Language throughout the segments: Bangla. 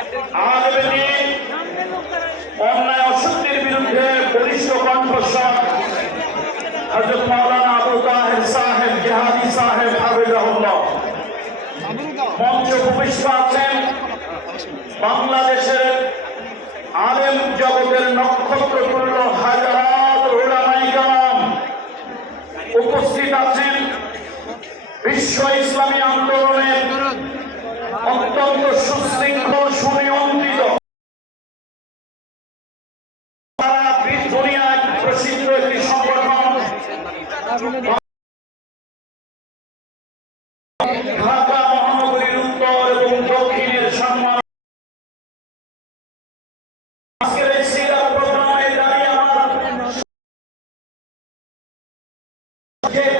আলমদিন অন্যায় অসত্যের বিরুদ্ধে বলিষ্ঠ কণ্ঠস্বর জিহাদি সাহেব, হাফিজাহুল্লাহ। মঞ্চে উপবিষ্ট আছেন বাংলাদেশের আলেম জগতের নক্ষত্র তুল্য হাজারাত উলামায়ে উপস্থিত আছেন বিশ্ব ইসলামী আন্দোলনের অত্যন্ত সুশৃঙ্খল যে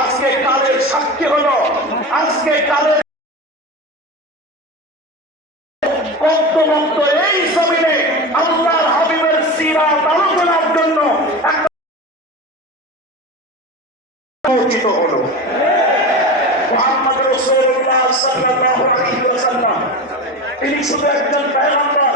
আজকে কালের সাক্ষী হলো আজকে কালের এই জমিনে আল্লাহর হাবিবের সিরাত আলোচনার জন্য হলো মুহাম্মদ রাসূলুল্লাহ সাল্লাল্লাহু তিনি শুধু একজন পয়গম্বর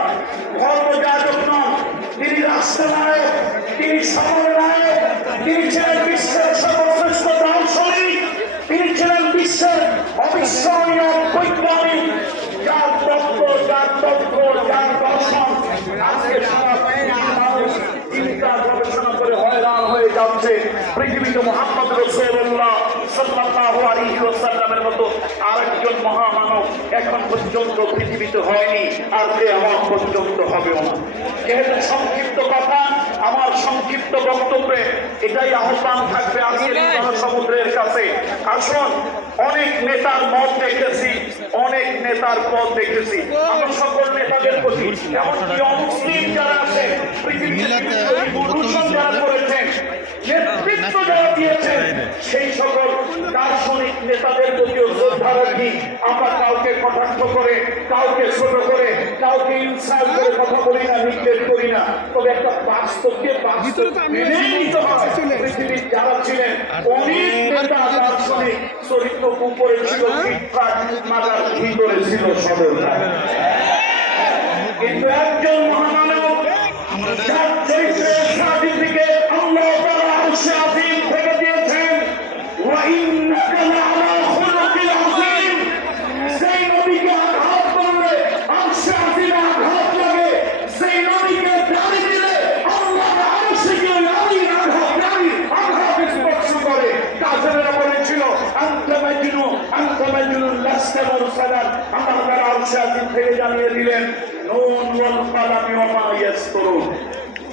এখন পর্যন্ত পৃথিবীতে হয়নি আর কে আমার পর্যন্ত হবেও না। যেহেতু সংক্ষিপ্ত কথা আমার সংক্ষিপ্ত বক্তব্যে এটাই আহ্বান থাকবে আজকের সমুদ্রের কাছে। আসুন অনেক নেতার মত দেখেছি অনেক নেতার পথ দেখেছি। আমরা সকল নেতাদের প্রতি এমনকি অমুসলিম যারা আছে রিভলিউশন যারা করেছেন নেতৃত্ব যারা দিয়েছেন সেই সকল দার্শনিক নেতাদের প্রতিও শ্রদ্ধা রাখি আমরা কাউকে কটাক্ষ করে কাউকে ছোট করে কাউকে ইনসাল্ট করে কথা বলি না নির্দেশ করি না তবে একটা বাস্তবকে বাস্তব মেনেই নিতে হবে পৃথিবীর যারা ছিলেন অনেক নেতা দার্শনিক চরিত্র উপরে ছিল ফিটফাট মাথার ভিতরে ছিল সদরটা কিন্তু একজন মহামানব যার চরিত্রের সার্টিফিকেট তাবাইয়িনু আন তাবাইয়ুনুল লাস্তা মুরসালান আমার দ্বারা আলসাদিন থেকে জানিয়ে দিলেন নুন ওয়াল কালামি ওয়া মা ইয়াসতুরুন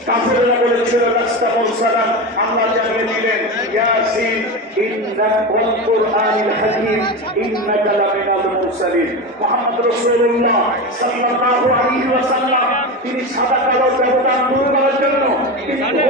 কাফেররা বলেছিল রাস্তা মুরসালান আল্লাহ জানিয়ে দিলেন, ইয়াসিন ইন্নাক ওয়াল কুরআনিল হাকীম ইন্নাকা লামিনাল মুরসালিন। মুহাম্মদ রাসূলুল্লাহ সাল্লাল্লাহু আলাইহি ওয়াসাল্লাম, তিনি সাদা কালো ব্যবধান দূর করার জন্য কিন্তু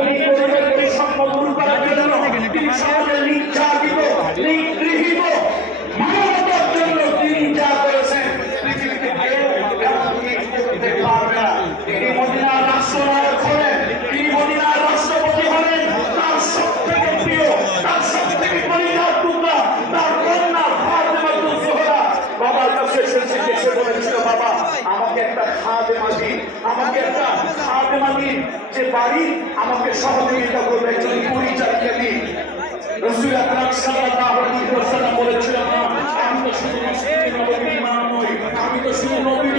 ফাতেমাদিন যে বাড়ি আমাকে সহযোগিতা করবে, একজন পরিচারিকাকে রসুল আমি তো আমি তো শুধু নবী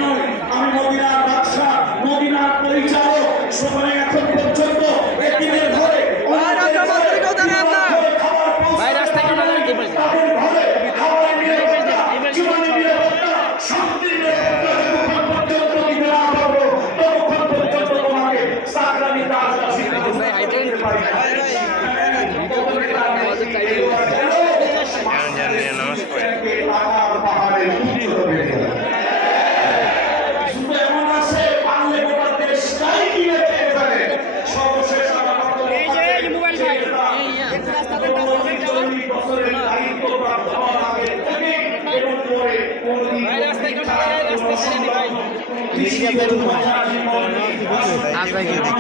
আজ ভাই দেখি।